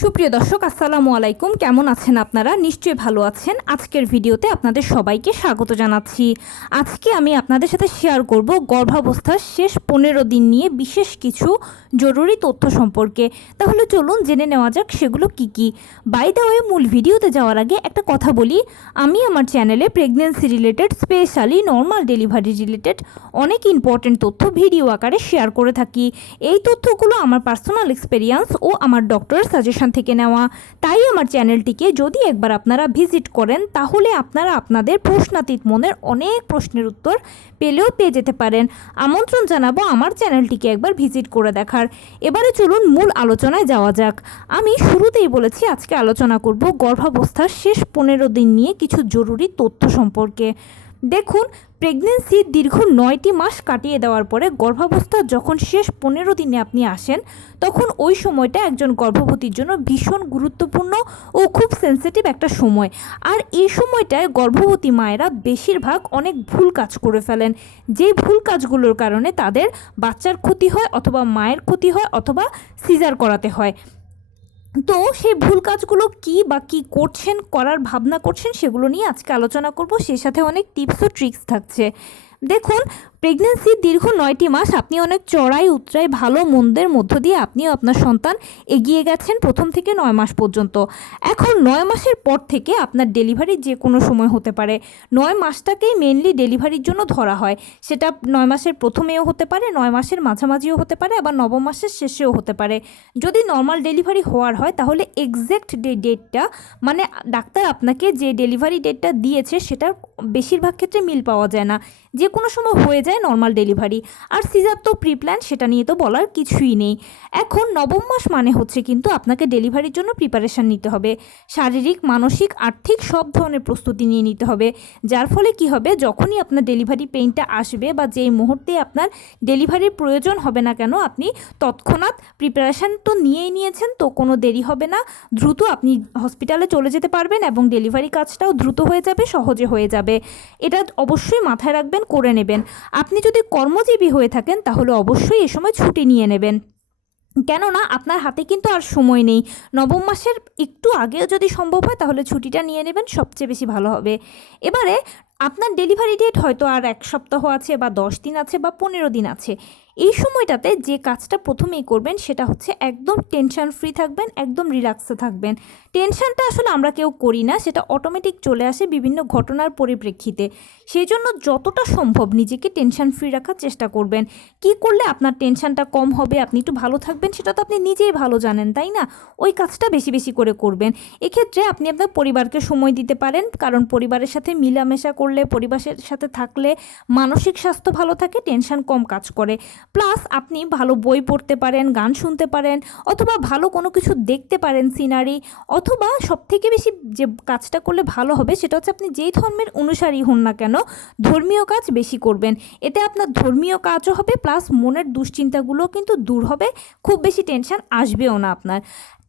সুপ্রিয় দর্শক আসসালামু আলাইকুম, কেমন আছেন আপনারা? নিশ্চয়ই ভালো আছেন। আজকের ভিডিওতে আপনাদের সবাইকে স্বাগত জানাচ্ছি। আজকে আমি আপনাদের সাথে শেয়ার করব গর্ভাবস্থার শেষ 15 দিন নিয়ে বিশেষ কিছু জরুরি তথ্য সম্পর্কে। তাহলে চলুন জেনে নেওয়া যাক সেগুলো কি কি। বাই দ্য ওয়ে, মূল ভিডিওতে যাওয়ার আগে একটা কথা বলি, আমি আমার চ্যানেলে pregnancy related, specially normal delivery related অনেক ইম্পর্টেন্ট তথ্য ভিডিও আকারে শেয়ার করে থাকি। এই তথ্যগুলো আমার পার্সোনাল এক্সপেরিয়েন্স ও আমার ডক্টরের সাজেশন থেকে নেওয়া। তাই আমার চ্যানেলটিকে যদি একবার আপনারা ভিজিট করেন তাহলে আপনারা আপনাদের প্রশ্নাতীত মনের অনেক প্রশ্নের উত্তর পেয়ে যেতে পারেন। আমন্ত্রণ জানাবো আমার চ্যানেলটিকে একবার ভিজিট করে দেখার। এবারে চলুন মূল আলোচনায় যাওয়া যাক। আমি শুরুতেই বলেছি আজকে আলোচনা করব গর্ভাবস্থার শেষ 15 দিন নিয়ে কিছু জরুরি তথ্য সম্পর্কে। দেখুন, প্রেগনেন্সির দীর্ঘ 9টি মাস কাটিয়ে দেওয়ার পরে গর্ভাবস্থার যখন শেষ 15 দিনে আপনি আসেন, তখন ওই সময়টা একজন গর্ভবতীর জন্য ভীষণ গুরুত্বপূর্ণ ও খুব সেন্সিটিভ একটা সময়। আর এই সময়টায় গর্ভবতী মায়েরা বেশিরভাগ অনেক ভুল কাজ করে ফেলেন, যে ভুল কাজগুলোর কারণে তাদের বাচ্চার ক্ষতি হয় অথবা মায়ের ক্ষতি হয় অথবা সিজার করাতে হয়। তো সেই ভুল কাজগুলো কি করার ভাবনা করছেন সেগুলো নিয়ে আজকে আলোচনা করব। সেই সাথে অনেক টিপস ও ট্রিক্স থাকছে। দেখুন, প্রেগনেন্সির দীর্ঘ 9টি মাস আপনি অনেক চড়াই উতরাই ভালো মন্দের মধ্য দিয়ে আপনিও আপনার সন্তান এগিয়ে গেছেন প্রথম থেকে 9 মাস পর্যন্ত। এখন 9 মাসের পর থেকে আপনার ডেলিভারি যে কোনো সময় হতে পারে। 9 মাসটাকেই মেনলি ডেলিভারির জন্য ধরা হয়। সেটা 9 মাসের প্রথমেও হতে পারে, 9 মাসের মাঝামাঝিও হতে পারে, আবার নবম মাসের শেষেও হতে পারে। যদি নর্মাল ডেলিভারি হওয়ার হয় তাহলে এক্স্যাক্ট ডেটটা, মানে ডাক্তার আপনাকে যে ডেলিভারি ডেটটা দিয়েছে সেটার বেশিরভাগ ক্ষেত্রে মিল পাওয়া যায় না। যে কোনো সময় হয়ে যায় নর্মাল ডেলিভারি। আর সিজার তো প্রিপ্ল্যান, সেটা নিয়ে তো বলার কিছুই নেই। এখন নবম মাস মানে হচ্ছে কিন্তু আপনাকে ডেলিভারির জন্য প্রিপারেশান নিতে হবে। শারীরিক, মানসিক, আর্থিক সব ধরনের প্রস্তুতি নিয়ে নিতে হবে। যার ফলে কি হবে, যখনই আপনার ডেলিভারি পেইনটা আসবে বা যেই মুহূর্তে আপনার ডেলিভারির প্রয়োজন হবে না কেন, আপনি তৎক্ষণাৎ প্রিপারেশান তো নিয়েই নিয়েছেন, তো কোনো দেরি হবে না। দ্রুত আপনি হসপিটালে চলে যেতে পারবেন এবং ডেলিভারি কাজটাও দ্রুত হয়ে যাবে, সহজে হয়ে যাবে। এটা অবশ্যই মাথায় রাখবেন, করে নেবেন। আপনি যদি কর্মজীবী হয়ে থাকেন তাহলে অবশ্যই এ সময় ছুটি নিয়ে নেবেন, কেননা আপনার হাতে কিন্তু আর সময় নেই। নবম মাসের একটু আগেও যদি সম্ভব হয় তাহলে ছুটিটা নিয়ে নেবেন, সবচেয়ে বেশি ভালো হবে। এবারে আপনার ডেলিভারি ডেট হয়তো আর 1 সপ্তাহ আছে বা 10 দিন আছে বা 15 দিন আছে। এই সময়টাতে যে কাজটা প্রথমেই করবেন সেটা হচ্ছে একদম টেনশন ফ্রি থাকবেন, একদম রিল্যাক্সে থাকবেন। টেনশনটা আসলে আমরা কেউ করি না, সেটা অটোমেটিক চলে আসে বিভিন্ন ঘটনার পরিপ্রেক্ষিতে। সেই জন্য যতটা সম্ভব নিজেকে টেনশন ফ্রি রাখার চেষ্টা করবেন। কি করলে আপনার টেনশনটা কম হবে, আপনি একটু ভালো থাকবেন, সেটা তো আপনি নিজেই ভালো জানেন, তাই না? ওই কাজটা বেশি বেশি করে করবেন। এক্ষেত্রে আপনি আপনার পরিবারকে সময় দিতে পারেন, কারণ পরিবারের সাথে মিলামেশা করলে, পরিবারের সাথে থাকলে মানসিক স্বাস্থ্য ভালো থাকে, টেনশন কম কাজ করে। প্লাস আপনি ভালো বই পড়তে পারেন, গান শুনতে পারেন, অথবা ভালো কোনো কিছু দেখতে পারেন, সিনারি। অথবা সবথেকে বেশি যে কাজটা করলে ভালো হবে সেটা হচ্ছে আপনি যেই ধর্মের অনুসারী হন না কেন, ধর্মীয় কাজ বেশি করবেন। এতে আপনার ধর্মীয় কাজও হবে, প্লাস মনের দুশ্চিন্তাগুলো কিন্তু দূর হবে, খুব বেশি টেনশন আসবেও না আপনার।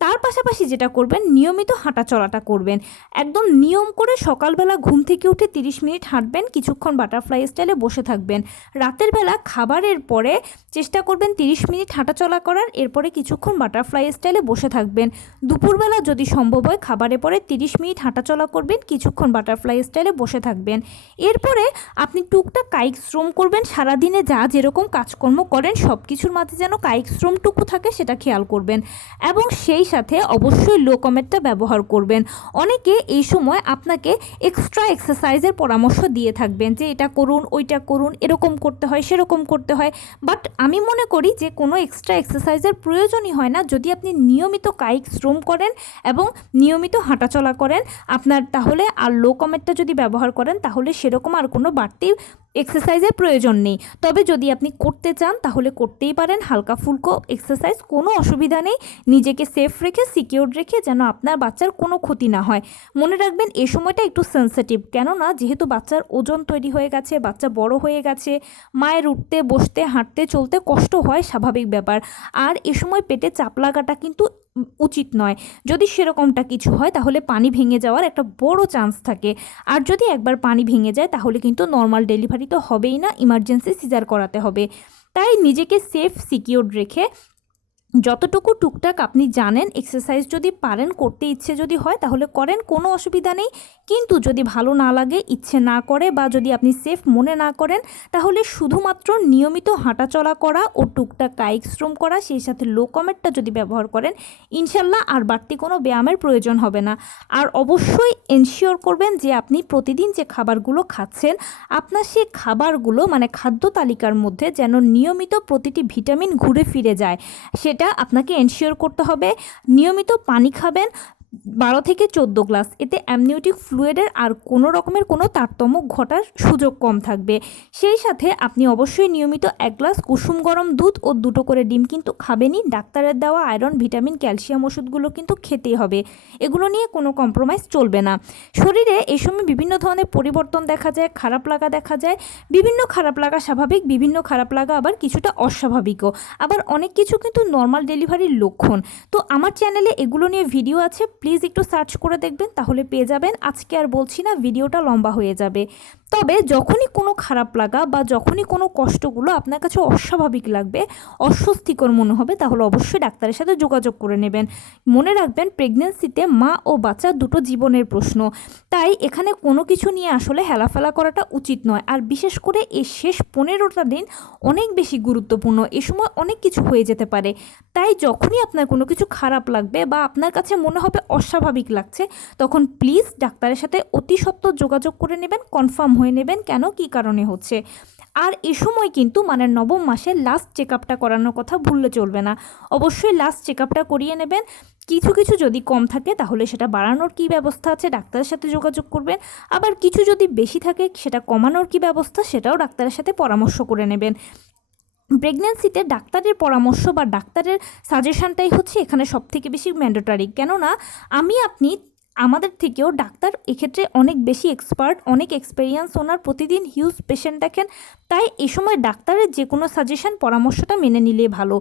তার পাশাপাশি যেটা করবেন, নিয়মিত হাঁটা চলাটা করবেন। একদম নিয়ম করে সকালবেলা ঘুম থেকে উঠে 30 মিনিট হাঁটবেন, কিছুক্ষণ বাটারফ্লাই স্টাইলে বসে থাকবেন। রাতের বেলা খাবারের পরে চেষ্টা করবেন 30 মিনিট হাঁটা চলা করার, এরপরে কিছুক্ষণ বাটারফ্লাই স্টাইলে বসে থাকবেন। দুপুরবেলা যদি সম্ভব হয় খাবারের পরে 30 মিনিট হাঁটা চলা করবেন, কিছুক্ষণ বাটারফ্লাই স্টাইলে বসে থাকবেন। এরপরে আপনি টুকটাক কায়িক শ্রম করবেন। সারাদিনে যা যেরকম কাজকর্ম করেন সব কিছুর মাঝে যেন কায়িক শ্রমটুকু থাকে সেটা খেয়াল করবেন, এবং সেই সাথে অবশ্যই লো কমেটটা ব্যবহার করবেন। অনেকে এই সময় আপনাকে এক্সট্রা এক্সারসাইজের পরামর্শ দিয়ে থাকবেন যে এটা করুন, ওইটা করুন, এরকম করতে হয়, সেরকম করতে হয়। বাট আমি মনে করি যে কোনো এক্সট্রা এক্সারসাইজের প্রয়োজনই হয় না যদি আপনি নিয়মিত কায়িক শ্রম করেন এবং নিয়মিত হাঁটাচলা করেন আপনার, তাহলে আর লো কমেটটা যদি ব্যবহার করেন তাহলে সেরকম আর কোনো বাড়তি এক্সারসাইজের প্রয়োজন নেই। তবে যদি আপনি করতে চান তাহলে করতেই পারেন হালকা ফুলকো এক্সারসাইজ, কোনো অসুবিধা নেই। নিজেকে সেফ রেখে, সিকিউর রেখে, যেন আপনার বাচ্চার কোনো ক্ষতি না হয়। মনে রাখবেন এই সময়টা একটু সেন্সিটিভ, কেননা যেহেতু বাচ্চার ওজন তৈরি হয়ে গেছে, বাচ্চা বড় হয়ে গেছে, মায়ের উঠতে বসতে হাঁটতে চলতে কষ্ট হয়, স্বাভাবিক ব্যাপার। আর এ সময় পেটে চাপ লাগাটা কিন্তু উচিত নয়। যদি সেরকমটা কিছু হয় তাহলে পানি ভেঙে যাওয়ার একটা বড় চান্স থাকে। আর যদি একবার পানি ভেঙে যায় তাহলে কিন্তু নর্মাল ডেলিভারি তো হবেই না, ইমার্জেন্সি সিজার করাতে হবে। তাই নিজেকে সেফ সিকিউর রেখে যতটুকু টুকটাক আপনি জানেন এক্সারসাইজ যদি পারেন করতে ইচ্ছে যদি হয় তাহলে করেন, কোনো অসুবিধা নেই। কিন্তু যদি ভালো না লাগে, ইচ্ছে না করে বা যদি আপনি সেফ মনে না করেন, তাহলে শুধুমাত্র নিয়মিত হাঁটাচলা করা ও টুকটাক কায়িক শ্রম করা, সেই সাথে লো কমেটটা যদি ব্যবহার করেন, ইনশাল্লাহ আর বাড়তি কোনো ব্যায়ামের প্রয়োজন হবে না। আর অবশ্যই এনশিওর করবেন যে আপনি প্রতিদিন যে খাবারগুলো খাচ্ছেন, আপনার সেই খাবারগুলো মানে খাদ্য তালিকার মধ্যে যেন নিয়মিত প্রতিটি ভিটামিন ঘুরে ফিরে যায়, সেটা আপনাকে এনশিওর করতে হবে। নিয়মিত পানি খাবেন 12 থেকে 14 গ্লাস, এতে অ্যামনিওটিক ফ্লুইডের আর কোনো রকমের কোনো তারতম্য ঘটার সুযোগ কম থাকবে। সেই সাথে আপনি অবশ্যই নিয়মিত 1 গ্লাস কুসুম গরম দুধ ও 2টো করে ডিম কিন্তু খাবেনই। ডাক্তারের দেওয়া আয়রন, ভিটামিন, ক্যালসিয়াম ওষুধগুলো কিন্তু খেতেই হবে, এগুলো নিয়ে কোনো কম্প্রোমাইজ চলবে না। শরীরে এই সময় বিভিন্ন ধরনের পরিবর্তন দেখা যায়, খারাপ লাগা দেখা যায়। বিভিন্ন খারাপ লাগা স্বাভাবিক, বিভিন্ন খারাপ লাগা আবার কিছুটা অস্বাভাবিকও, আবার অনেক কিছু কিন্তু নর্মাল ডেলিভারির লক্ষণ। তো আমার চ্যানেলে এগুলো নিয়ে ভিডিও আছে, প্লিজ একটু সার্চ করে দেখবেন, তাহলে পেয়ে যাবেন। আজকে আর বলছি না, ভিডিওটা লম্বা হয়ে যাবে। তবে যখনই কোনো খারাপ লাগা বা যখনই কোনো কষ্টগুলো আপনার কাছে অস্বাভাবিক লাগবে, অস্বস্তিকর মনে হবে, তাহলে অবশ্যই ডাক্তারের সাথে যোগাযোগ করে নেবেন। মনে রাখবেন, প্রেগনেন্সিতে মা ও বাচ্চা দুটো জীবনের প্রশ্ন, তাই এখানে কোনো কিছু নিয়ে আসলে হেলাফেলা করাটা উচিত নয়। আর বিশেষ করে এই শেষ 15টা দিন অনেক বেশি গুরুত্বপূর্ণ, এ সময় অনেক কিছু হয়ে যেতে পারে। তাই যখনই আপনার কোনো কিছু খারাপ লাগবে বা আপনার কাছে মনে হবে অস্বাভাবিক লাগছে, তখন প্লিজ ডাক্তারের সাথে অতি সত্বর যোগাযোগ করে নেবেন, কনফার্ম হয়ে নেবেন কেন কী কারণে হচ্ছে। আর এ সময় কিন্তু মানে নবম মাসে লাস্ট চেক আপটা করানোর কথা ভুললে চলবে না। অবশ্যই লাস্ট চেক আপটা করিয়ে নেবেন। কিছু কিছু যদি কম থাকে তাহলে সেটা বাড়ানোর কী ব্যবস্থা আছে ডাক্তারের সাথে যোগাযোগ করবেন। আবার কিছু যদি বেশি থাকে সেটা কমানোর কী ব্যবস্থা, সেটাও ডাক্তারের সাথে পরামর্শ করে নেবেন। প্রেগনেন্সিতে ডাক্তারের পরামর্শ বা ডাক্তারের সাজেশনটাই হচ্ছে এখানে সবথেকে বেশি ম্যান্ডেটরি। কেননা আপনি আমাদের থেকেও ডাক্তার এক্ষেত্রে অনেক বেশি এক্সপার্ট, অনেক এক্সপেরিয়েন্স, ওনার প্রতিদিন হিউজ পেশেন্ট দেখেন। তাই এই সময় ডাক্তারের যে কোনো সাজেশন, পরামর্শটা মেনে নিলে ভালো।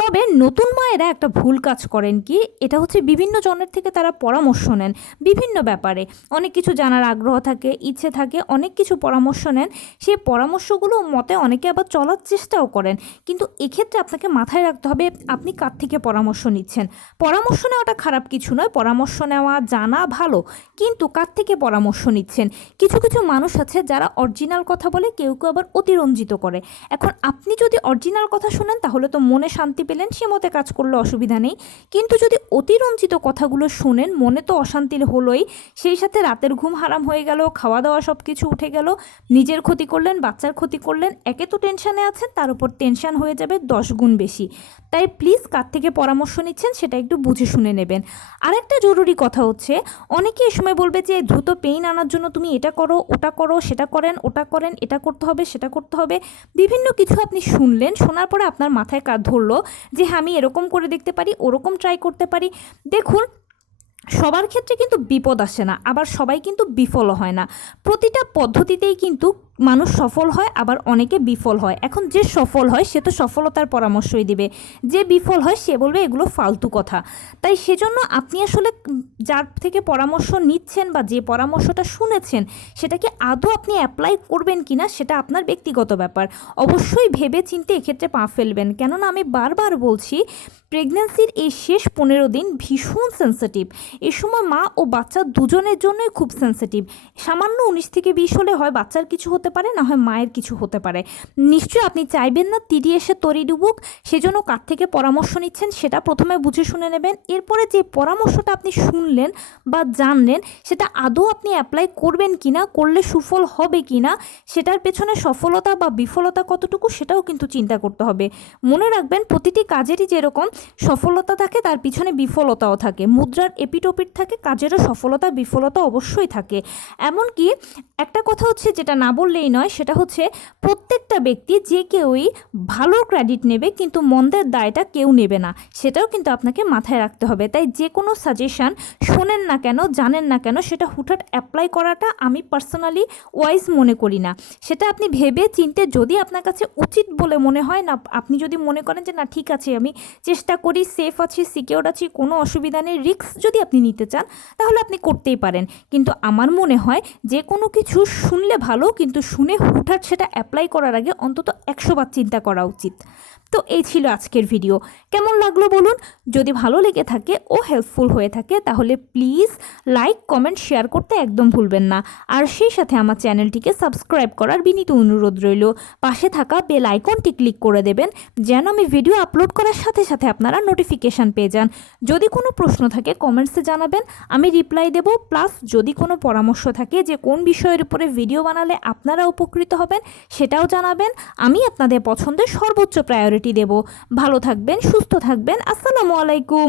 তবে নতুন মায়েরা একটা ভুল কাজ করেন কি, এটা হচ্ছে বিভিন্ন জনের থেকে তারা পরামর্শ নেন বিভিন্ন ব্যাপারে, অনেক কিছু জানার আগ্রহ থাকে, ইচ্ছে থাকে, অনেক কিছু পরামর্শ নেন। সেই পরামর্শগুলো মতে অনেকে আবার চলার চেষ্টাও করেন। কিন্তু এক্ষেত্রে আপনাকে মাথায় রাখতে হবে আপনি কার থেকে পরামর্শ নিচ্ছেন। পরামর্শ নেওয়াটা খারাপ কিছু নয়, পরামর্শ নেওয়া জানা ভালো, কিন্তু কার থেকে পরামর্শ নিচ্ছেন। কিছু কিছু মানুষ আছে যারা অরিজিনাল কথা বলে, কেউ কেউ আবার অতিরঞ্জিত করে। এখন আপনি যদি অরিজিনাল কথা শুনেন তাহলে তো মনে শান্তি পেলেন, সে মতে কাজ করলে অসুবিধা নেই। কিন্তু যদি অতিরঞ্জিত কথাগুলো শোনেন, মনে তো অশান্তি হলোই, সেই সাথে রাতের ঘুম হারাম হয়ে গেল, খাওয়া দাওয়া সব কিছু উঠে গেল, নিজের ক্ষতি করলেন, বাচ্চার ক্ষতি করলেন। একে তো টেনশানে আছেন, তার উপর টেনশান হয়ে যাবে 10 গুণ বেশি। তাই প্লিজ কার থেকে পরামর্শ নিচ্ছেন সেটা একটু বুঝে শুনে নেবেন। আরেকটা জরুরি কথা হচ্ছে, অনেকে এই সময় বলবে যে দ্রুত পেইন আনার জন্য তুমি এটা করো, ওটা করো, সেটা করেন, ওটা করেন, এটা করতে হবে, সেটা করতে হবে। বিভিন্ন কিছু আপনি শুনলেন, শোনার পরে আপনার মাথায় ধরলো যে আমি এরকম করে দেখতে পারি, ওরকম ট্রাই করতে পারি। দেখুন, সবার ক্ষেত্রে কিন্তু বিপদ আসে না, আবার সবাই কিন্তু বিফলও হয় না। প্রতিটা পদ্ধতিতেই কিন্তু মানুষ সফল হয়, আবার অনেকে বিফল হয়। এখন যে সফল হয় সে তো সফলতার পরামর্শই দিবে, যে বিফল হয় সে বলবে এগুলো ফালতু কথা। তাই সেজন্য আপনি আসলে যার থেকে পরামর্শ নিচ্ছেন বা যে পরামর্শটা শুনেছেন সেটাকে আদৌ আপনি অ্যাপ্লাই করবেন কি না সেটা আপনার ব্যক্তিগত ব্যাপার। অবশ্যই ভেবে চিন্তে এক্ষেত্রে পা ফেলবেন, কেননা আমি বারবার বলছি প্রেগন্যান্সির এই শেষ 15 দিন ভীষণ সেন্সিটিভ। এ সময় মা ও বাচ্চা দুজনের জন্যই খুব সেন্সিটিভ। সামান্য 19 থেকে 20 হলে হয় বাচ্চার কিছু হতে পারে, না হয় মায়ের কিছু হতে পারে। নিশ্চয়ই আপনি চাইবেন না তিরি এসে তরি ডুবুক, সেজন্য কার থেকে পরামর্শ নিচ্ছেন সেটা প্রথমে বুঝে শুনে নেবেন। এরপরে যে পরামর্শটা আপনি শুনলেন বা জানলেন সেটা আদৌ আপনি অ্যাপ্লাই করবেন কি না, করলে সুফল হবে কি না, সেটার পেছনে সফলতা বা বিফলতা কতটুকু সেটাও কিন্তু চিন্তা করতে হবে। মনে রাখবেন, প্রতিটি কাজেরই যেরকম সফলতা থাকে তার পিছনে বিফলতাও থাকে, মুদ্রার এপিটোপিট থাকে, কাজেরও সফলতা বিফলতা অবশ্যই থাকে। এমনকি একটা কথা হচ্ছে যেটা না বললেই নয়, সেটা হচ্ছে প্রত্যেকটা ব্যক্তি যে কেউই ভালো ক্রেডিট নেবে কিন্তু মন্দের দায়টা কেউ নেবে না, সেটাও কিন্তু আপনাকে মাথায় রাখতে হবে। তাই যে কোনো সাজেশান শোনেন না কেন, জানেন না কেন, সেটা হুটহাট অ্যাপ্লাই করাটা আমি পার্সোনালি ওয়াইজ মনে করি না। সেটা আপনি ভেবে চিন্তে যদি আপনার কাছে উচিত বলে মনে হয়, না আপনি যদি মনে করেন যে না ঠিক আছে আমি চেষ্টা করি, সেফ আছি, সিকিউর আছি, কোনো অসুবিধা নেই, রিস্ক যদি আপনি নিতে চান তাহলে আপনি করতেই পারেন। কিন্তু আমার মনে হয় যে কোনো কিছু শুনলে ভালো, কিন্তু শুনে হুটহাট সেটা অ্যাপ্লাই করার আগে অন্তত 100 বার চিন্তা করা উচিত। তো এই ছিল আজকের ভিডিও। কেমন লাগলো বলুন? যদি ভালো লেগে থাকে ও হেল্পফুল হয়ে থাকে তাহলে প্লিজ লাইক, কমেন্ট, শেয়ার করতে একদম ভুলবেন না। আর সেই সাথে আমার চ্যানেলটিকে সাবস্ক্রাইব করার বিনীত অনুরোধ রইল। পাশে থাকা বেল আইকনটি ক্লিক করে দেবেন যেন আমি ভিডিও আপলোড করার সাথে সাথে আপনারা নোটিফিকেশান পেয়ে যান। যদি কোনো প্রশ্ন থাকে কমেন্টসে জানাবেন, আমি রিপ্লাই দেব। প্লাস যদি কোনো পরামর্শ থাকে যে কোন বিষয়ের উপরে ভিডিও বানালে আপনারা উপকৃত হবেন সেটাও জানাবেন। আমি আপনাদের পছন্দের সর্বোচ্চ প্রায়োরিটি দেব। ভালো থাকবেন, সুস্থ থাকবেন। আসসালামু আলাইকুম।